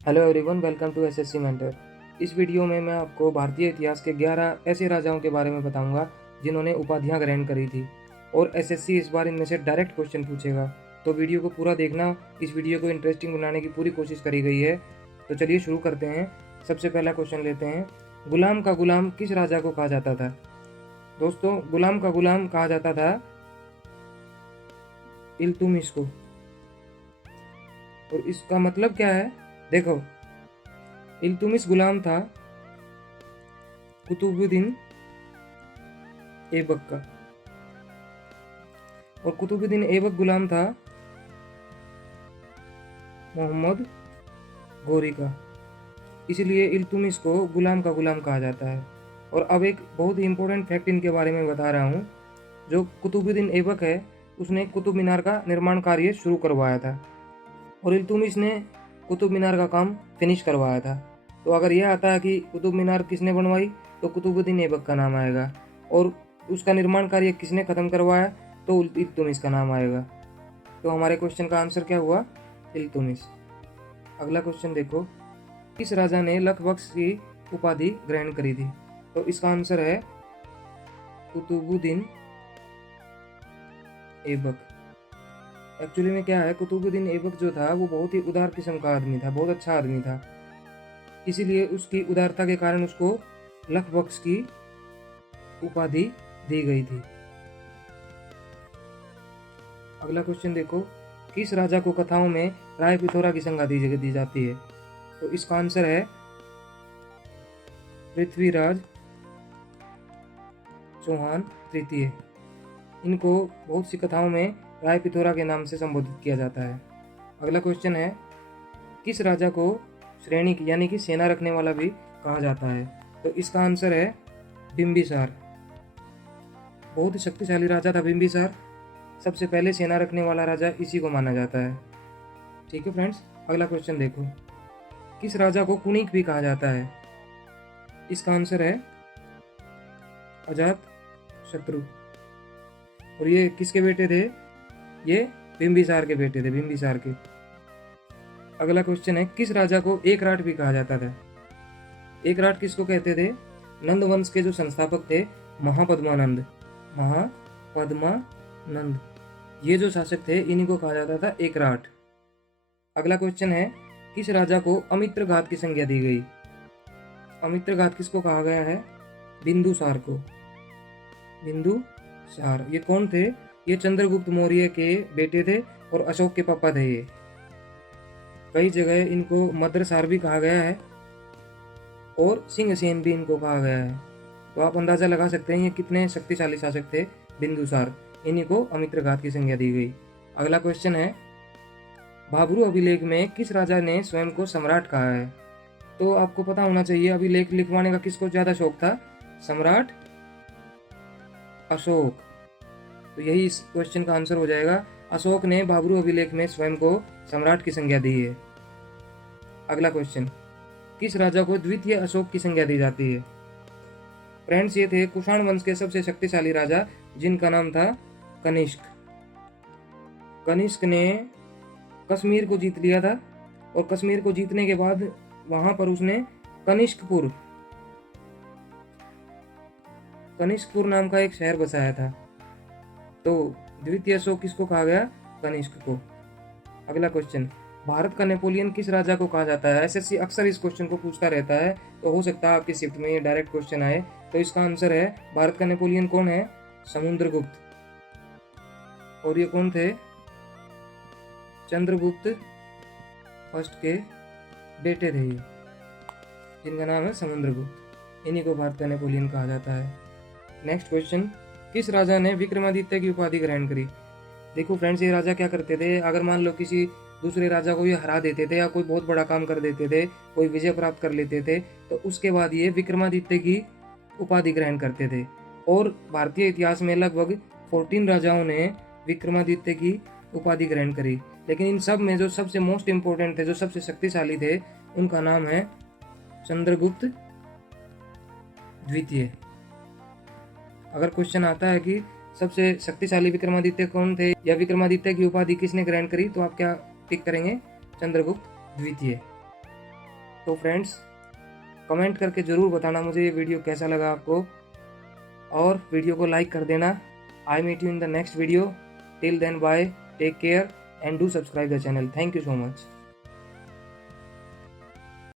Hello everyone, welcome to SSC mentor. इस वीडियो में मैं आपको भारतीय इतिहास के 11 ऐसे राजाओं के बारे में बताऊंगा जिन्होंने उपाधियां ग्रहण करी थी और एसएससी इस बार इनमें से डायरेक्ट क्वेश्चन पूछेगा। तो वीडियो को पूरा देखना। इस वीडियो को इंटरेस्टिंग बनाने की पूरी कोशिश करी गई है। तो चलिए शुरू करते हैं। सबसे पहला क्वेश्चन लेते हैं। गुलाम का गुलाम किस राजा को कहा जाता था? दोस्तों, गुलाम का गुलाम कहा जाता था इल्तुमिश को। और इसका मतलब क्या है? देखो, इल्तुमिश गुलाम था कुतुबुद्दीन ऐबक का, और कुतुबुद्दीन ऐबक गुलाम था मोहम्मद गोरी का। इसलिए इल्तुमिश को गुलाम का गुलाम कहा जाता है। और अब एक बहुत ही इंपॉर्टेंट फैक्ट इनके बारे में बता रहा हूँ। जो कुतुबुद्दीन ऐबक है, उसने कुतुब मीनार का निर्माण कार्य शुरू करवाया था और इल्तुमिश ने कुतुब मीनार का काम फिनिश करवाया था। तो अगर यह आता है कि कुतुब मीनार किसने बनवाई, तो कुतुबुद्दीन ऐबक का नाम आएगा। और उसका निर्माण कार्य किसने खत्म करवाया, तो इल्तुमिश का नाम आएगा। तो हमारे क्वेश्चन का आंसर क्या हुआ? इल्तुमिश। अगला क्वेश्चन देखो। किस राजा ने लखबख्श की उपाधि ग्रहण करी थी? तो इसका आंसर है कुतुबुद्दीन ऐबक। एक्चुअली में क्या है, कुतुबुद्दीन ऐबक जो था वो बहुत ही उदार किस्म का आदमी था, बहुत अच्छा आदमी था। इसीलिए उसकी उदारता के कारण उसको लखबख्श की उपाधि दी गई थी। अगला क्वेश्चन देखो। किस राजा को कथाओं में राय पिथौरा की संज्ञा दी जाती है? तो इसका आंसर है पृथ्वीराज चौहान तृतीय। इनको बहुत सी कथाओं में राय पिथौरा के नाम से संबोधित किया जाता है। अगला क्वेश्चन है। किस राजा को श्रेणी यानी कि सेना रखने वाला भी कहा जाता है? तो इसका आंसर है बिंबिसार। बहुत ही शक्तिशाली राजा था बिंबिसार। सबसे पहले सेना रखने वाला राजा इसी को माना जाता है। ठीक है फ्रेंड्स, अगला क्वेश्चन देखो। किस राजा को कुणिक भी कहा जाता है? इसका आंसर है अजात शत्रु। और ये किसके बेटे थे? ये बिंबिसार के बेटे थे, बिंबिसार के। अगला क्वेश्चन है। किस राजा को एकराट भी कहा जाता था? एकराट किसको कहते थे? नंद वंश के जो संस्थापक थे, महापद्मानंद। महापद्मानंद ये जो शासक थे, इन्हीं को कहा जाता था एकराट। अगला क्वेश्चन है। किस राजा को अमित्रघात की संज्ञा दी गई? अमित्रघात किसको कहा गया है? बिंदुसार को। बिंदुसार ये कौन थे? ये चंद्रगुप्त मौर्य के बेटे थे और अशोक के पापा थे। ये कई जगह इनको मद्रसार भी कहा गया है और सिंहसेन भी इनको कहा गया है। तो आप अंदाजा लगा सकते हैं ये कितने शक्तिशाली शासक थे बिंदुसार। इन्हीं को अमित्रघात की संज्ञा दी गई। अगला क्वेश्चन है। भाब्रू अभिलेख में किस राजा ने स्वयं को सम्राट कहा है? तो आपको पता होना चाहिए, अभिलेख लिखवाने का किसको ज्यादा शौक था? सम्राट अशोक। तो यही इस क्वेश्चन का आंसर हो जाएगा। अशोक ने भाब्रू अभिलेख में स्वयं को सम्राट की संज्ञा दी है। अगला क्वेश्चन। किस राजा को द्वितीय अशोक की संज्ञा दी जाती है? फ्रेंड्स, ये थे कुषाण वंश के सबसे शक्तिशाली राजा, जिनका नाम था कनिष्क। कनिष्क ने कश्मीर को जीत लिया था और कश्मीर को जीतने के बाद वहां पर उसने कनिष्कपुर नाम का एक शहर बसाया था। तो द्वितीय अशोक किसको कहा गया? कनिष्क को। अगला क्वेश्चन। भारत का नेपोलियन किस राजा को कहा जाता है? एसएससी अक्सर इस क्वेश्चन को पूछता रहता है, तो हो सकता है आपकी शिफ्ट में ये डायरेक्ट क्वेश्चन आए। तो इसका आंसर है, भारत का नेपोलियन कौन है? समुद्रगुप्त। और ये कौन थे? चंद्रगुप्त फर्स्ट के बेटे थे ये, जिनका नाम है समुद्रगुप्त। इन्हीं को भारत का नेपोलियन कहा जाता है। Next question. किस राजा ने विक्रमादित्य की उपाधि ग्रहण करी? देखो फ्रेंड्स, ये राजा क्या करते थे, अगर मान लो किसी दूसरे राजा को ये हरा देते थे या कोई बहुत बड़ा काम कर देते थे, कोई विजय प्राप्त कर लेते थे, तो उसके बाद ये विक्रमादित्य की उपाधि ग्रहण करते थे। और भारतीय इतिहास में लगभग 14 राजाओं ने विक्रमादित्य की उपाधि ग्रहण करी। लेकिन इन सब में जो सबसे मोस्ट इंपोर्टेंट थे, जो सबसे शक्तिशाली थे, उनका नाम है चंद्रगुप्त द्वितीय। अगर क्वेश्चन आता है कि सबसे शक्तिशाली विक्रमादित्य कौन थे या विक्रमादित्य की उपाधि किसने ग्रहण करी, तो आप क्या टिक करेंगे? चंद्रगुप्त द्वितीय। तो फ्रेंड्स, कमेंट करके ज़रूर बताना मुझे ये वीडियो कैसा लगा आपको, और वीडियो को लाइक कर देना। I meet you in the next video. Till then bye, take care and do subscribe the channel. Thank you so much.